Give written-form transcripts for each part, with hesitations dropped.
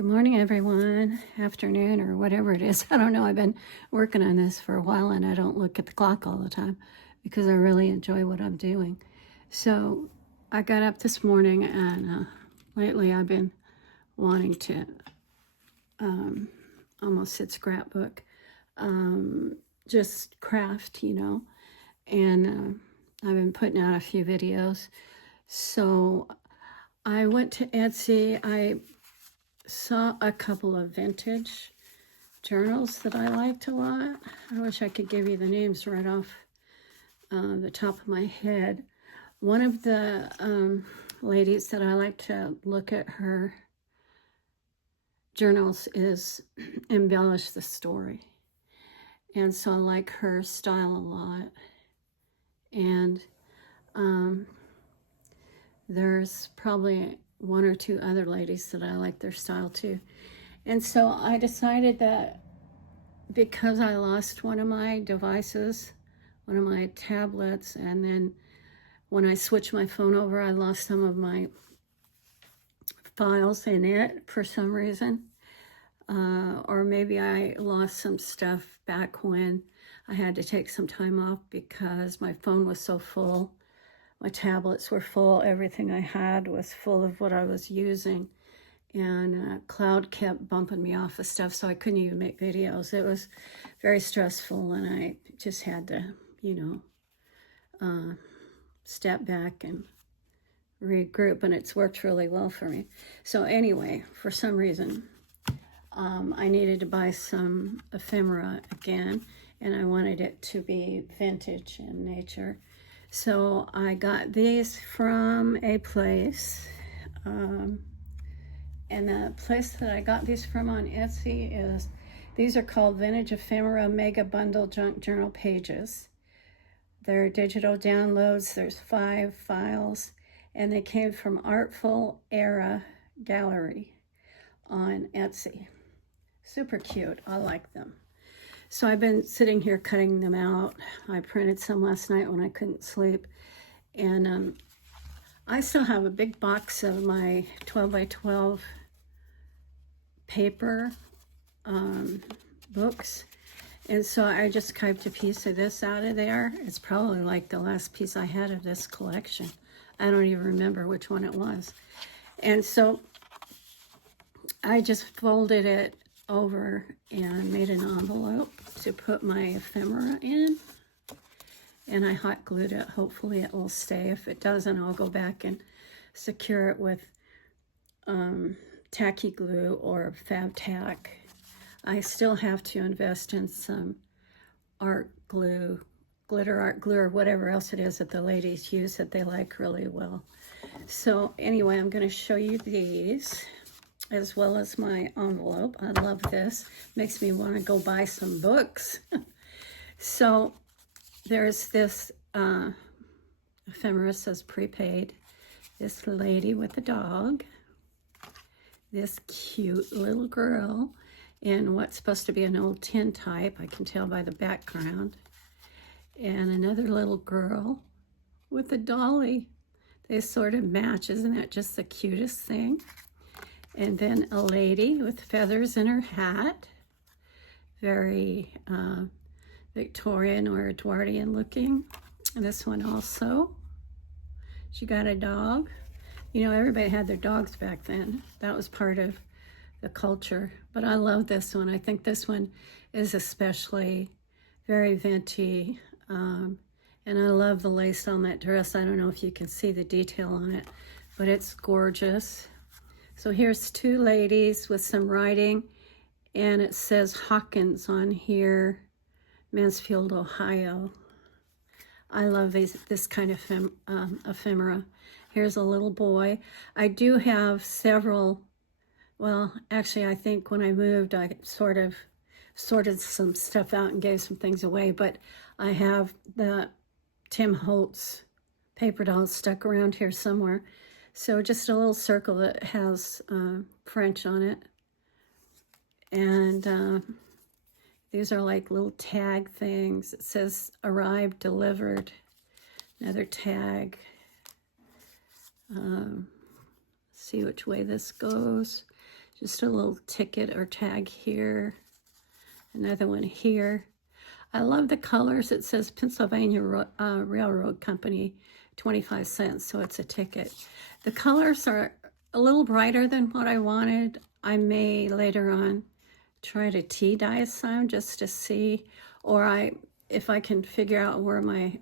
Good morning, everyone. Afternoon or whatever it is. I don't know. I've been working on this for a while and I don't look at the clock all the time because I really enjoy what I'm doing. So I got up this morning and lately I've been wanting to almost hit scrapbook, just craft, and I've been putting out a few videos. So I went to Etsy. I saw a couple of vintage journals that I liked a lot. I wish I could give you the names right off the top of my head. One of the ladies that I like to look at her journals is Embellish the Story. And so I like her style a lot. And there's probably one or two other ladies that I like their style too. And so I decided that because I lost one of my devices, one of my tablets, and then when I switched my phone over, I lost some of my files in it for some reason. Or maybe I lost some stuff back when I had to take some time off because my phone was so full. My tablets were full. Everything I had was full of what I was using. And cloud kept bumping me off of stuff, so I couldn't even make videos. It was very stressful, and I just had to, step back and regroup, and it's worked really well for me. So anyway, for some reason, I needed to buy some ephemera again, and I wanted it to be vintage in nature. So I got these from a place, and the place that I got these from on Etsy is, these are called Vintage Ephemera Mega Bundle Junk Journal Pages. They're digital downloads. There's 5 files, and they came from Artful Era Gallery on Etsy. Super cute. I like them. So I've been sitting here cutting them out. I printed some last night when I couldn't sleep. And I still have a big box of my 12 by 12 paper books. And so I just typed a piece of this out of there. It's probably like the last piece I had of this collection. I don't even remember which one it was. And so I just folded it over and made an envelope to put my ephemera in, and I hot glued it. Hopefully it will stay. If it doesn't, I'll go back and secure it with tacky glue or fab tack. I still have to invest in some art glue, glitter art glue, or whatever else it is that the ladies use that they like really well. So anyway, I'm going to show you these, as well as my envelope. I love this. Makes me want to go buy some books. So there's this ephemera, says prepaid. This lady with a dog. This cute little girl in what's supposed to be an old tin type. I can tell by the background. And another little girl with a dolly. They sort of match. Isn't that just the cutest thing? And then a lady with feathers in her hat, very Victorian or Edwardian looking. And this one also. She got a dog. Everybody had their dogs back then. That was part of the culture. But I love this one. I think this one is especially very vintagey. And I love the lace on that dress. I don't know if you can see the detail on it, but it's gorgeous. So here's 2 ladies with some writing, and it says Hawkins on here, Mansfield, Ohio. I love this kind of ephemera. Here's a little boy. I do have several, well, actually, I think when I moved, I sort of sorted some stuff out and gave some things away, but I have the Tim Holtz paper dolls stuck around here somewhere. So just a little circle that has French on it. And these are like little tag things. It says arrived, delivered. Another tag. See which way this goes. Just a little ticket or tag here. Another one here. I love the colors. It says Pennsylvania Railroad Company, 25 cents, so it's a ticket. The colors are a little brighter than what I wanted. I may later on try to tea dye some just to see, or if I can figure out where my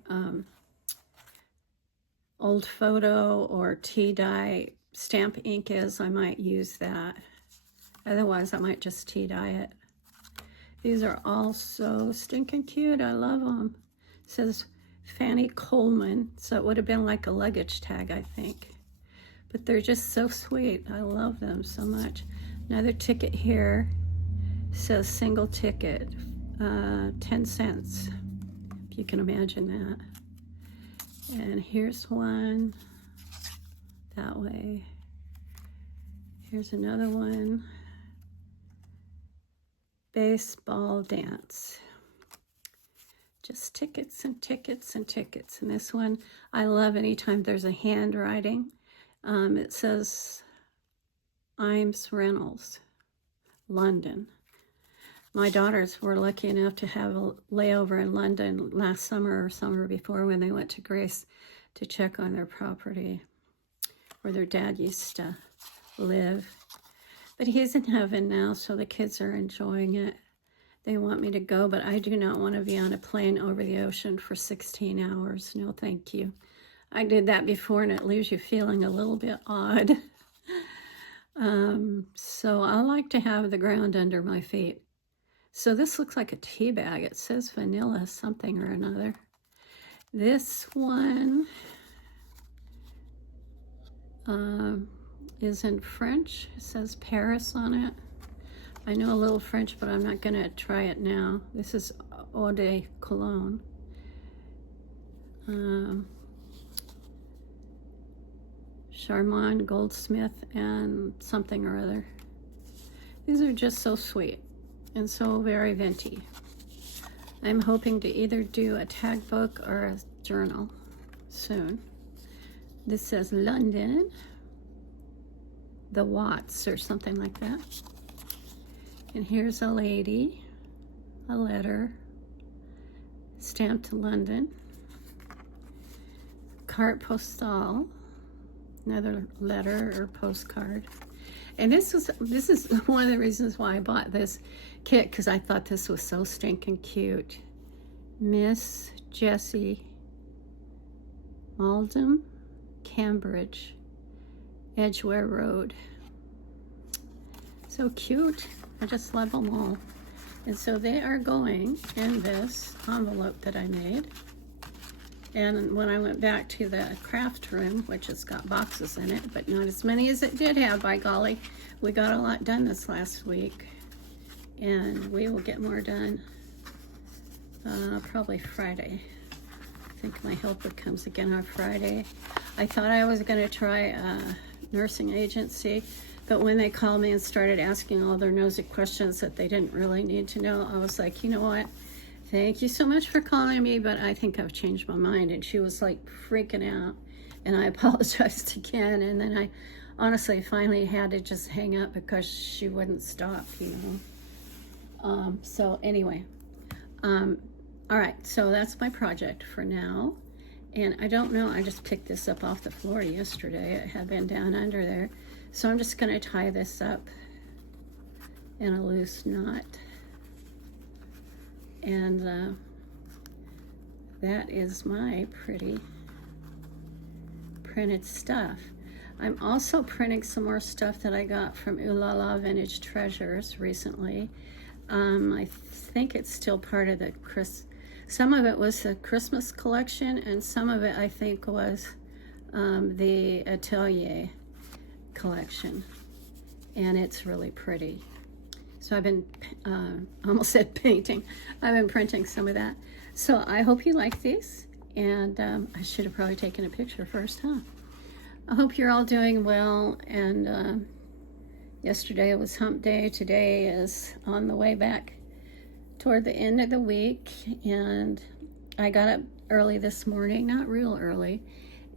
old photo or tea dye stamp ink is, I might use that. Otherwise, I might just tea dye it. These are all so stinking cute. I love them. It says Fanny Coleman, so it would have been like a luggage tag, I think. But they're just so sweet. I love them so much. Another ticket here says single ticket, 10 cents, if you can imagine that. And here's one that way. Here's another one. Baseball dance. Just tickets and tickets and tickets. And this one, I love anytime there's a handwriting. It says Imes Reynolds, London. My daughters were lucky enough to have a layover in London last summer or summer before when they went to Greece to check on their property where their dad used to live. But he's in heaven now, so the kids are enjoying it. They want me to go, but I do not want to be on a plane over the ocean for 16 hours. No, thank you. I did that before, and it leaves you feeling a little bit odd. So I like to have the ground under my feet. So this looks like a tea bag. It says vanilla something or another. This one is in French. It says Paris on it. I know a little French, but I'm not going to try it now. This is Eau de Cologne. Charmant Goldsmith and something or other. These are just so sweet and so very vintty. I'm hoping to either do a tag book or a journal soon. This says London, the Watts or something like that. And here's a lady, a letter, stamped to London. Carte postale, another letter or postcard. And this is one of the reasons why I bought this kit, because I thought this was so stinking cute. Miss Jessie Maldon, Cambridge, Edgware Road. So cute. I just love them all. And so they are going in this envelope that I made. And when I went back to the craft room, which has got boxes in it, but not as many as it did have, by golly, we got a lot done this last week. And we will get more done probably Friday. I think my helper comes again on Friday. I thought I was going to try a nursing agency, but when they called me and started asking all their nosy questions that they didn't really need to know, I was like, you know what? Thank you so much for calling me, but I think I've changed my mind. And she was like freaking out, and I apologized again. And then I honestly finally had to just hang up because she wouldn't stop, you know. So anyway, all right, so that's my project for now. And I don't know, I just picked this up off the floor yesterday. It had been down under there. So I'm just gonna tie this up in a loose knot. And that is my pretty printed stuff. I'm also printing some more stuff that I got from Ooh La La Vintage Treasures recently. I think it's still part of the some of it was the Christmas collection, and some of it I think was the Atelier collection, and it's really pretty. So I've been, almost said painting, I've been printing some of that. So I hope you like these, and I should have probably taken a picture first, huh? I hope you're all doing well, and yesterday was hump day. Today is on the way back toward the end of the week, and I got up early this morning, not real early,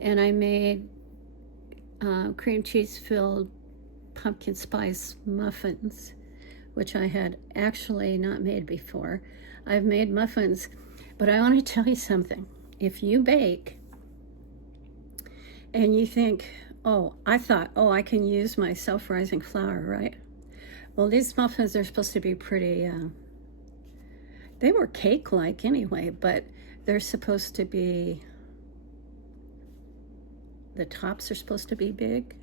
and I made cream cheese filled pumpkin spice muffins, which I had actually not made before. I've made muffins, but I want to tell you something. If you bake and you think, oh, I thought, oh, I can use my self-rising flour, right? Well, these muffins are supposed to be pretty, they were cake-like anyway, but they're supposed to be, the tops are supposed to be big.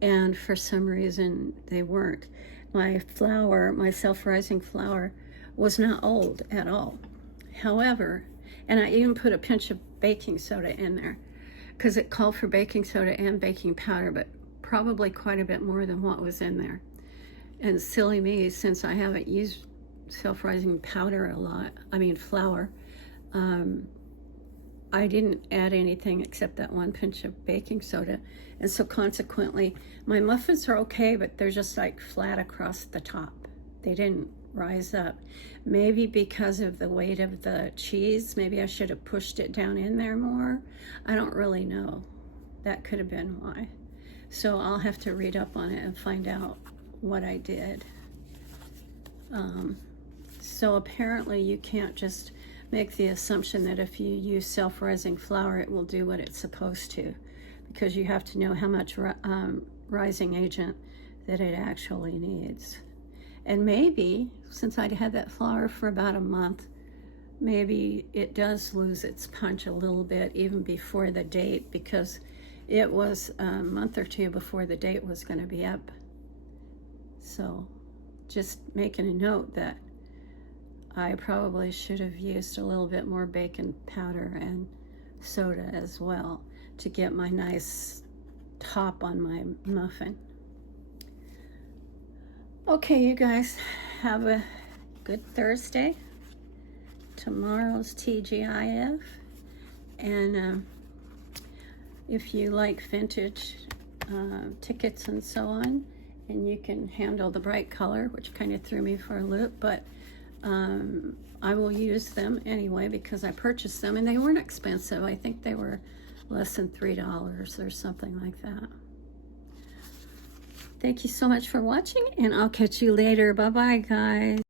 And for some reason, they weren't. My flour, my self-rising flour, was not old at all. However, and I even put a pinch of baking soda in there because it called for baking soda and baking powder, but probably quite a bit more than what was in there. And silly me, since I haven't used self-rising powder a lot, I mean flour, I didn't add anything except that one pinch of baking soda. And so consequently, my muffins are okay, but they're just like flat across the top. They didn't rise up. Maybe because of the weight of the cheese, maybe I should have pushed it down in there more. I don't really know. That could have been why. So I'll have to read up on it and find out what I did. So apparently you can't just make the assumption that if you use self-rising flour, it will do what it's supposed to, because you have to know how much rising agent that it actually needs. And maybe, since I'd had that flour for about a month, maybe it does lose its punch a little bit even before the date, because it was a month or two before the date was going to be up. So just making a note that I probably should have used a little bit more baking powder and soda as well to get my nice top on my muffin. Okay, you guys, have a good Thursday. Tomorrow's TGIF. And if you like vintage tickets and so on, and you can handle the bright color, which kind of threw me for a loop, but I will use them anyway because I purchased them and they weren't expensive. I think they were less than $3 or something like that. Thank you so much for watching, and I'll catch you later. Bye-bye, guys.